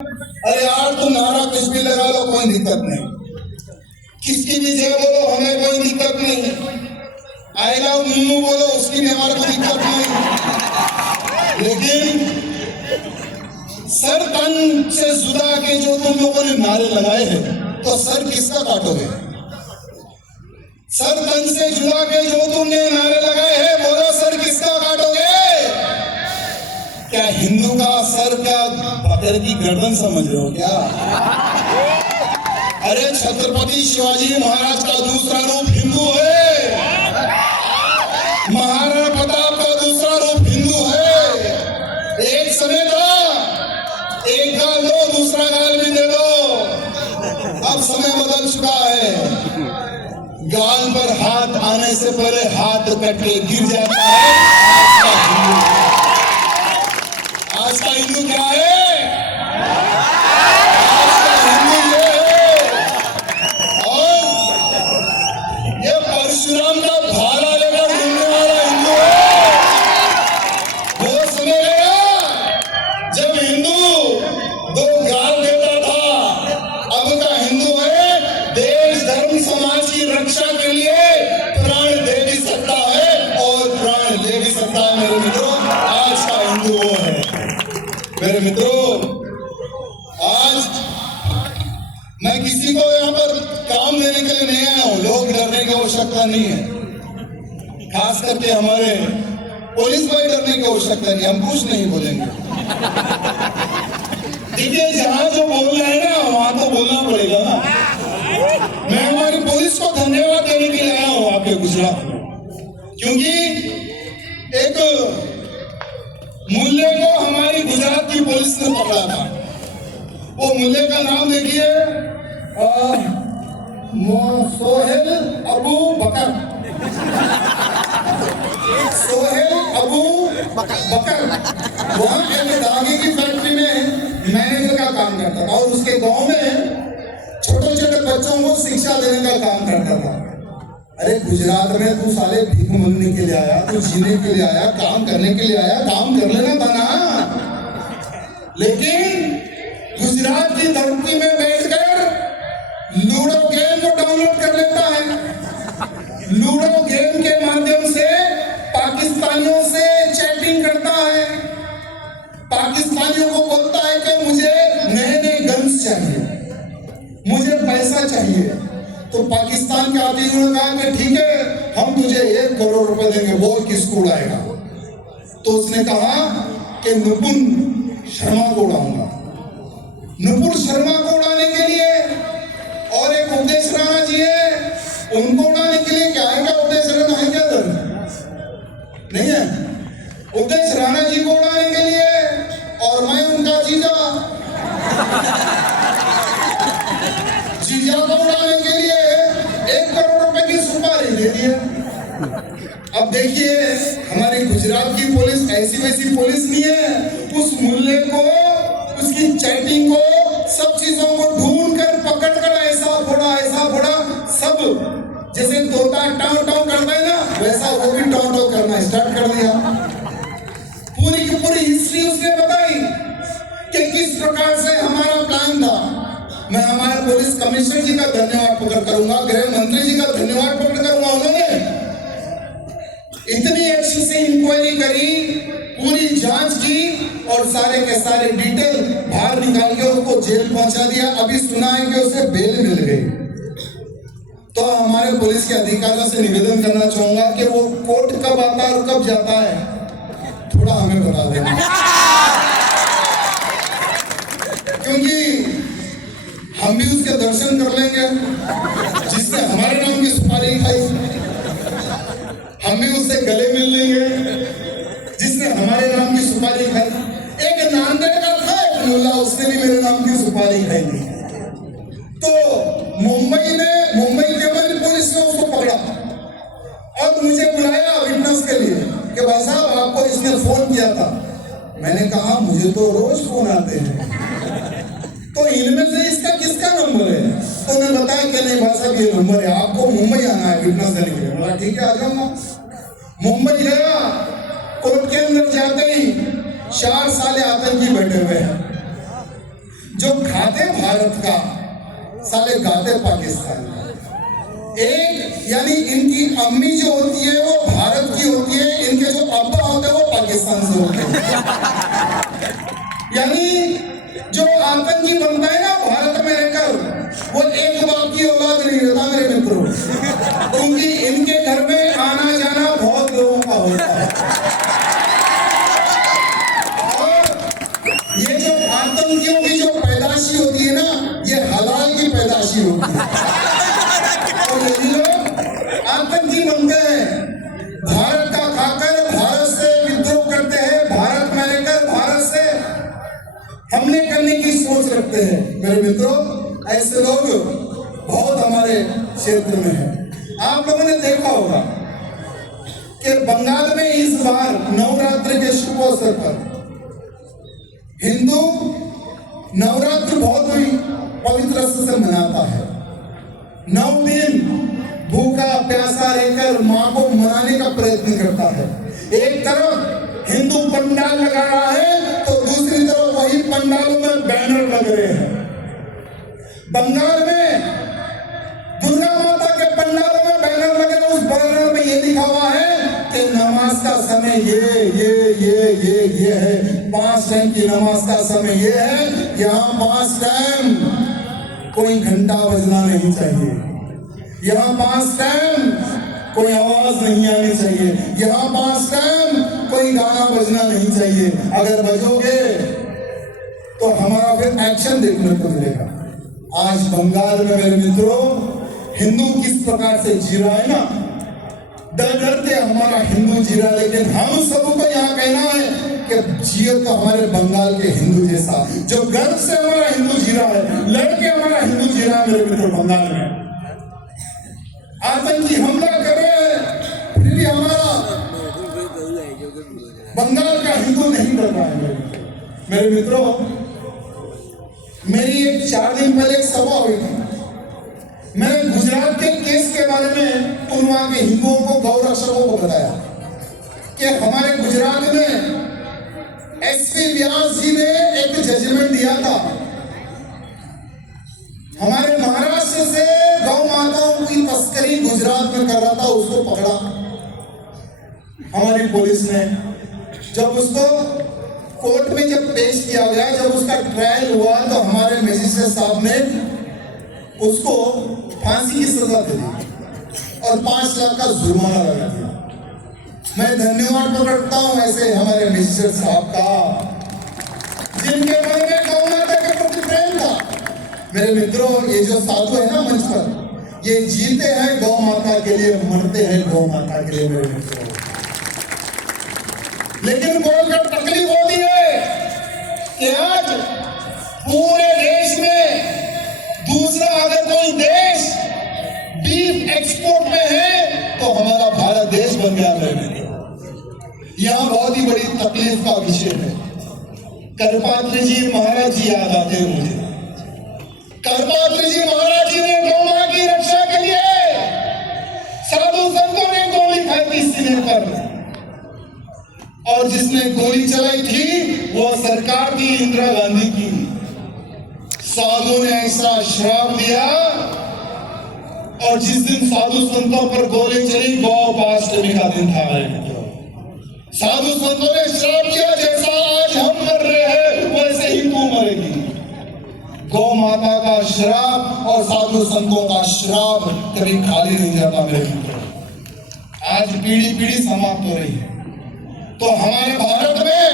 अरे यार तुम नारा कुछ भी लगा लो, कोई दिक्कत नहीं, किसकी भी जय बोलो, हमें कोई दिक्कत नहीं। आई लव मीनू बोलो, उसकी भी हमारे को दिक्कत नहीं। लेकिन सर तन से जुदा के जो तुम लोगों ने नारे लगाए हैं, तो सर किसका काटोगे? सर तन से जुदा के जो तुमने नारे लगाए हैं, बोलो सर किसका काटोगे? क्या हिंदू का सर क्या बकरे की गर्दन समझ रहे हो क्या? अरे छत्रपति शिवाजी महाराज का दूसरा रूप हिंदू है, महाराणा प्रताप का दूसरा रूप हिंदू है। एक समय था, एक गाल दो दूसरा गाल भी दे दो, अब समय बदल चुका है। गाल पर हाथ आने से पहले हाथ कट के गिर जाता है। आज का हिंदू क्या है? आज का हिंदू ये है, और ये परशुराम का भाला लेकर घूमने वाला हिंदू है। वो समय गया जब हिंदू दो गाल देता था, अब का हिंदू है देश धर्म समाज की रक्षा के लिए प्राण दे भी सकता है और प्राण ले भी सकता है। मेरे मित्रों, आज का हिंदू वो है। मेरे मित्रों, आज मैं किसी को यहाँ पर काम देने के लिए नहीं आया हूँ, लोग डरने की आवश्यकता नहीं है, खास करके हमारे पुलिस भाई डरने की आवश्यकता नहीं, हम कुछ नहीं बोलेंगे। देखिए, जहां जो बोल रहे हैं ना, वहां तो बोलना पड़ेगा ना। मैं हमारी पुलिस को धन्यवाद देने के लिए आया हूँ आपके गुजरात में, क्योंकि एक मुल्ले को हमारी गुजरात की पुलिस ने पकड़ा था। वो मुल्ले का नाम देखिए, सोहेल अबू बकर। सोहेल अबू बकर वहां के धागे की फैक्ट्री में मैनेजर का काम करता था, और उसके गांव में छोटे छोटे बच्चों को शिक्षा देने का काम करता था। अरे गुजरात में तू साले भीख मांगने के लिए आया, तू जीने के लिए आया, काम करने के लिए आया, काम कर लेना था ना। लेकिन गुजरात की धरती में बैठकर लूडो गेम को डाउनलोड कर लेता है, लूडो गेम के माध्यम से पाकिस्तानियों से चैटिंग करता है, पाकिस्तानियों को बोलता है कि मुझे नए नए गन्स चाहिए, मुझे पैसा चाहिए। तो पाकिस्तान के आदमी ने कहा कि ठीक है, हम तुझे 1 करोड़ रुपए देंगे, बोल किसको उड़ाएगा? तो उसने कहा कि नुपुर शर्मा को उड़ाऊंगा। नुपुर शर्मा को उड़ाने के लिए, और एक उपदेश राणा जी है, उनको उड़ाने के लिए क्या है? क्या उपदेश राणा है क्या दर? नहीं है। उपदेश राणा जी को उड़ाने के लिए, और मैं उनका जीजा को उड़ाने के लिए 1 करोड़ रुपए की सुपारी दे दी है। अब देखिए, हमारी गुजरात की पुलिस ऐसी वैसी पुलिस नहीं है। उस मुल्ले को, उसकी चैटिंग को, सब चीजों को ढूंढ कर पकड़ कर ऐसा फोड़ा, सब जैसे तोता टाव टाव करता है ना, वैसा वो भी टाव टाव करना स्टार्ट कर दिया। पूरी की पूरी हिस्ट्री उसने बताई कि किस प्रकार से हमारा प्लान था। मैं हमारे पुलिस कमिश्नर जी का धन्यवाद प्रकट करूंगा, गृह मंत्री जी का धन्यवाद प्रकट करूंगा। उन्होंने इतनी अच्छी से इंक्वायरी करी, पूरी जांच की, और सारे के सारे डिटेल बाहर निकाल के उसको जेल पहुंचा दिया। अभी सुना है कि उसे बेल मिल गई। तो हमारे पुलिस के अधिकारियों से निवेदन करना चाहूंगा कि वो कोर्ट कब आता है और कब जाता है, थोड़ा हमें बता देना, क्योंकि हम भी उसके दर्शन कर लेंगे जिसने हमारे नाम की सुपारी खाई, हम भी उससे गले मिल लेंगे जिसने हमारे नाम की सुपारी खाई। एक नांदेड़ का था एक मुल्ला, उसने भी मेरे नाम की सुपारी खाई थी। तो मुंबई केवल पुलिस ने उसको पकड़ा और मुझे बुलाया विटनेस के लिए कि भाई साहब आपको इसने फोन किया था। मैंने कहा मुझे तो रोज फोन आते हैं, तो इनमें से इसका किसका नंबर है? तो उन्होंने बताया कि नहीं भाई साहब ये नंबर है, आपको मुंबई आना है विटनेस देने के लिए। बोला ठीक है, आ जाऊंगा। मुंबई गया, कोर्ट के अंदर जाते ही 4 साले आतंकी बैठे हुए हैं। जो खाते भारत का साले गाते पाकिस्तान का। एक यानी इनकी अम्मी जो होती है वो भारत की होती है, इनके जो अब्बा होते हैं वो पाकिस्तान से होते हैं। यानी जो आतंकी बनता है ना भारत में रहकर, वो एक बाप की औलाद नहीं रहता मेरे मित्रों, क्योंकि इनके घर में आना जाना बहुत लोगों का होता है। और ये जो आतंकियों की जो पैदाशी होती है ना, ये हलाल की पैदाशी होती है। और यदि लोग आतंकी बनते हैं, भारत का खाकर भारत से विद्रोह करते हैं, भारत में रहकर भारत से हमले करने की सोच रखते हैं, मेरे मित्रों, ऐसे लोग बहुत हमारे क्षेत्र में हैं। आप लोगों ने देखा होगा कि बंगाल में इस बार नवरात्र के शुभ अवसर पर हिंदू नवरात्र बहुत ही पवित्र से मनाता है। 9 दिन भूखा प्यासा रहकर मां को मनाने का प्रयत्न करता है। एक तरफ हिंदू पंडाल लगा रहा है तो दूसरी तरफ वही पंडालों में बैनर लग रहे हैं। बंगाल में दुर्गा माता के पंडालों में बैनर लगे, उस बैनर में ये लिखा हुआ है कि नमाज का समय ये है, 5 टाइम की नमाज का समय ये है। यहाँ 5 टाइम कोई घंटा बजना नहीं चाहिए, यहाँ 5 टाइम कोई आवाज नहीं आनी चाहिए, यहाँ 5 टाइम कोई गाना बजना नहीं चाहिए। अगर बजोगे तो हमारा फिर एक्शन देखने को मिलेगा। आज बंगाल में मेरे मित्रों हिंदू किस प्रकार से जी रहा है ना, डर डरते हमारा हिंदू जी रहा, लेकिन हम सबको यहाँ कहना है कि जियो तो हमारे बंगाल के हिंदू जैसा, जो गर्व से हमारा हिंदू जी रहा है, लड़के हमारा हिंदू जी रहा है। मेरे मित्रों बंगाल में आतंकी हमला कर रहे हैं, फिर भी हमारा बंगाल का हिंदू नहीं डर रहा है। मेरे मित्रों, मेरी एक 4 दिन पहले एक सभा हुई थी। मैंने गुजरात के केस के बारे में उन वहां के हिंदुओं को, गौ रक्षकों को बताया कि हमारे गुजरात में एसपी व्यास जी ने एक जजमेंट दिया था। हमारे महाराष्ट्र से गौ माताओं की तस्करी गुजरात में कर रहा था, उसको पकड़ा हमारी पुलिस ने। जब उसको कोर्ट में जब पेश किया गया, जब उसका ट्रायल हुआ, तो हमारे मजिस्ट्रेट साहब ने उसको फांसी की सजा दे दी और 5 लाख का जुर्माना लगा दिया। मैं धन्यवाद प्रकटता हूं ऐसे हमारे मजिस्ट्रेट साहब का, जिनके मन में गौ माता के प्रति प्रेम था। मेरे मित्रों, ये जो साधु है ना मंच पर, ये जीते हैं गौ माता के लिए, मरते हैं गौ माता के लिए मेरे मित्रों। लेकिन बोलकर तकलीफ होती है कि आज पूरे देश में दूसरा अगर कोई देश बीफ एक्सपोर्ट में है तो हमारा भारत देश बन गया है। यहां बहुत ही बड़ी तकलीफ का विषय है। करपात्री जी महाराज जी याद आते हैं मुझे। करपात्री जी महाराज जी ने गौ माता की रक्षा के लिए साधु संतों ने गोली खाई थी सीने पर, और जिसने गोली चलाई थी वो सरकार थी इंदिरा गांधी की। साधु ने ऐसा श्राप दिया, और जिस दिन साधु संतों पर गोली चली गौपाष्टमी का दिन था। साधु संतों ने श्राप किया, जैसा आज हम मर रहे हैं वैसे ही तू मरेगी। गौ माता का श्राप और साधु संतों का श्राप कभी खाली नहीं जाता मेरे मित्रों। आज पीढ़ी पीढ़ी समाप्त हो रही है। तो हमारे भारत में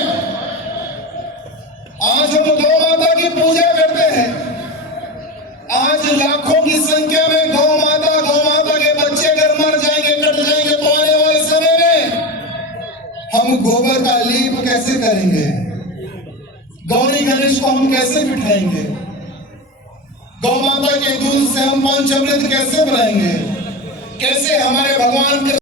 आज हम गौ माता की पूजा करते हैं। आज लाखों की संख्या में गौ माता के बच्चे अगर मर जाएंगे, कट जाएंगे, तो आने वाले समय में हम गोबर का लीप कैसे करेंगे? गौरी गणेश को हम कैसे बिठाएंगे? गौ माता के दूध से हम पंचामृत कैसे बनाएंगे? कैसे हमारे भगवान